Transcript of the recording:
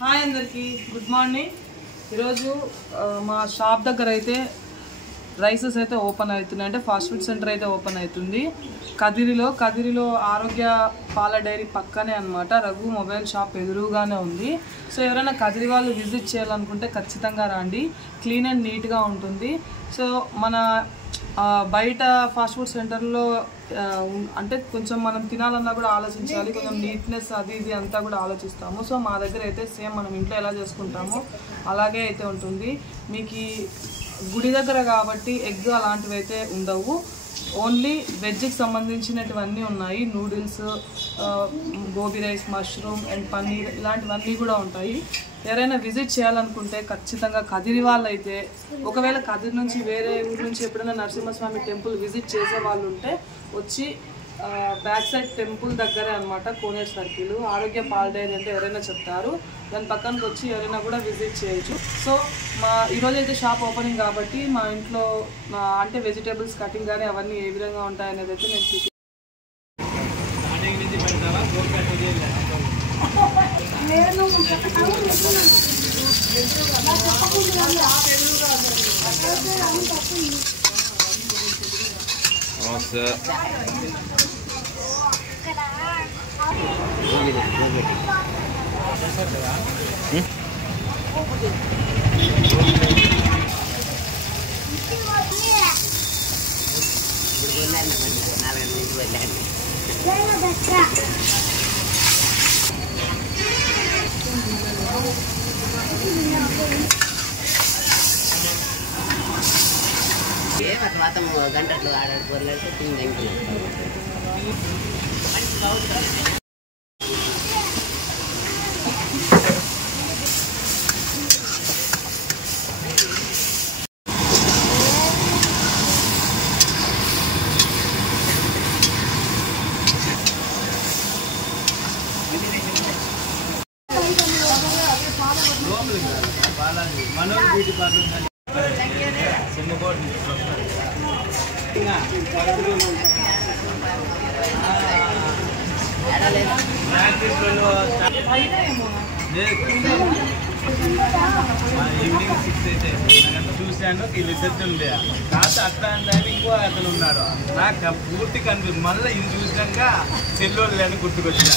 Hi అందరికి good morning. ఈరోజు మా షాప్ దగ్గర అయితే రైసెస్ అయితే ఓపెన్ అవుతున్నాయి, అంటే ఫాస్ట్ ఫుడ్ సెంటర్ అయితే ఓపెన్ అవుతుంది కదిరిలో ఆరోగ్య పాల డైరీ పక్కనే అన్నమాట। రఘు మొబైల్ షాప్ ఎదురుగానే ఉంది। సో ఎవరైనా కదిరి వాళ్ళు విజిట్ చేయాలనుకుంటే ఖచ్చితంగా రండి, క్లీన్ అండ్ నీట్గా ఉంటుంది। సో మన బయట ఫాస్ట్ ఫుడ్ సెంటర్లో అంటే కొంచెం మనం తినాలన్నా కూడా ఆలోచించాలి, కొంచెం నీట్నెస్ అది ఇది అంతా కూడా ఆలోచిస్తాము। సో మా దగ్గర అయితే సేమ్ మనం ఇంట్లో ఎలా చేసుకుంటామో అలాగే అయితే ఉంటుంది। మీకు గుడి దగ్గర కాబట్టి ఎగ్ అలాంటివి అయితే ఉండవు, ఓన్లీ వెజ్కి సంబంధించినటువన్నీ ఉన్నాయి। Noodles, gobi rice, mushroom and paneer ఇలాంటివన్నీ కూడా ఉంటాయి। ఎవరైనా విజిట్ చేయాలనుకుంటే ఖచ్చితంగా కదిరి వాళ్ళు అయితే, ఒకవేళ కదిరి నుంచి వేరే ఊరి నుంచి ఎప్పుడైనా నరసింహస్వామి టెంపుల్ విజిట్ చేసే వాళ్ళు ఉంటే వచ్చి బ్యాక్ సైడ్ టెంపుల్ దగ్గరే అనమాట, కోనేరు సర్కిల్ ఆరోగ్య పాల డైరీ అంటే ఎవరైనా చెప్తారు, దాని పక్కనకి వచ్చి ఎవరైనా కూడా విజిట్ చేయొచ్చు। సో మా ఈరోజు అయితే షాప్ ఓపెనింగ్ కాబట్టి మా ఇంట్లో అంటే వెజిటేబుల్స్ కటింగ్ కానీ అవన్నీ ఏ విధంగా ఉంటాయనేది అయితే నేను గంటలు ఆడాడుకోవాలంటే మనోజ్ బ్యూటీ పార్లర్ ఈవినింగ్ 6 అయితే నాకంతా చూశాను, వీళ్ళు ఇద్దరు ఉండే కాస్త అట్లా అంటే ఇంకో అతను ఉన్నాడు, నాకు పూర్తి కనిపిస్తుంది। మళ్ళీ ఇది చూసినాక చెల్లోళ్ళు లేని గుర్తుకొచ్చా।